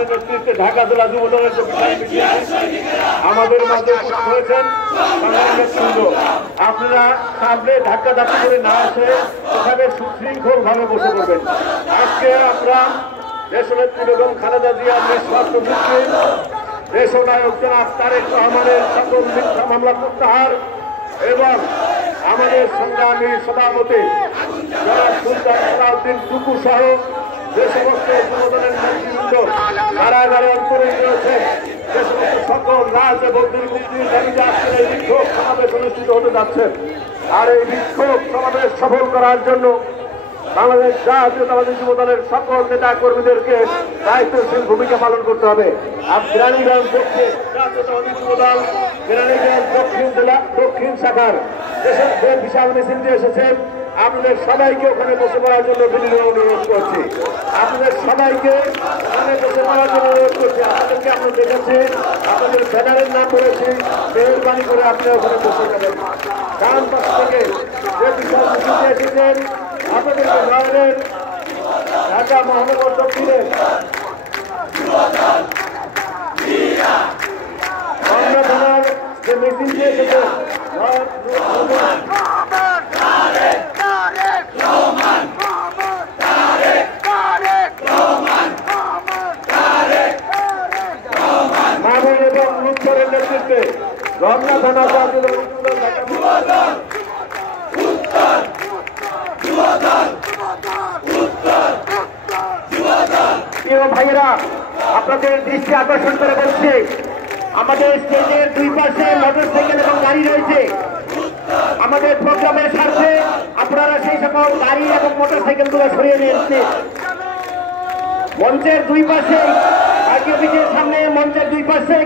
নেতৃত্বে ঢাকা জেলা যুব দলের আমাদের মাঝে হয়েছেন আপনারা সামনে ধাক্কা ধাক্কি করে না আসে এখানে সুশৃঙ্খল ভাবে বসে পড়বেন। আজকে আমরা দেশনেত্রী বেগম খালেদা জিয়ার নিঃস্বার্থ মুক্তি, দেশনায়ক জনাব তারেক রহমানের সকল মিথ্যা মামলা প্রত্যাহার এবং আমাদের সংগ্রামী সভাপতি জনাব সুলতান সালাউদ্দিন টুকু সহ যে সমস্ত যুবদলের নেতৃবৃন্দ কারাগারে অন্তরীণ রয়েছে, যে সমস্ত সকল রাজবন্দীর মুক্তির দাবিতে আজকের এই বিক্ষোভ সমাবেশ অনুষ্ঠিত হতে যাচ্ছে। আর এই বিক্ষোভ সমাবেশ সফল করার জন্য বাংলাদেশ জাতীয়তাবাদী যুবদলের সকল নেতা কর্মীদেরকে দায়িত্বশীল ভূমিকা পালন করতে হবে। আর কেরানীগঞ্জ জাতীয়তাবাদী যুবদল কেরানীগঞ্জ দক্ষিণ শাখার দেশের যে বিশাল মিছিলটি এসেছেন, আপনাদের সবাইকে ওখানে বসে পড়ার জন্য বিনীত অনুরোধ করছি। আপনাদের সবাইকে ওখানে বসে পড়ার জন্য অনুরোধ করছি। আপনাদেরকে আমরা দেখেছি, আপনাদের ব্যানারের নাম বলেছি, মেহরবানি করে আপনারা ওখানে বসে যাবেন। ডান পাশ থেকে যে বিশাল মিছিলটি এসেছেন আপনাদেরকে জানালেন ঢাকা মহানগর দক্ষিণের রমনা থানার যে মিছিলটি এসেছে মামুন এবং লুৎফরের নেতৃত্বে রমনা থানা প্রিয় ভাইয়েরা, আপনাদের দৃষ্টি আকর্ষণ করে বলছে আমাদের স্টেজের দুই পাশে মোটরসাইকেল এবং গাড়ি রয়েছে। আমাদের প্রোগ্রামের স্বার্থে আপনারা সেই সকল গাড়ি এবং মোটরসাইকেল গুলো সরিয়ে নিয়েছে। মঞ্চের দুই পাশে পার্টি অফিসের সামনে মঞ্চের দুই পাশে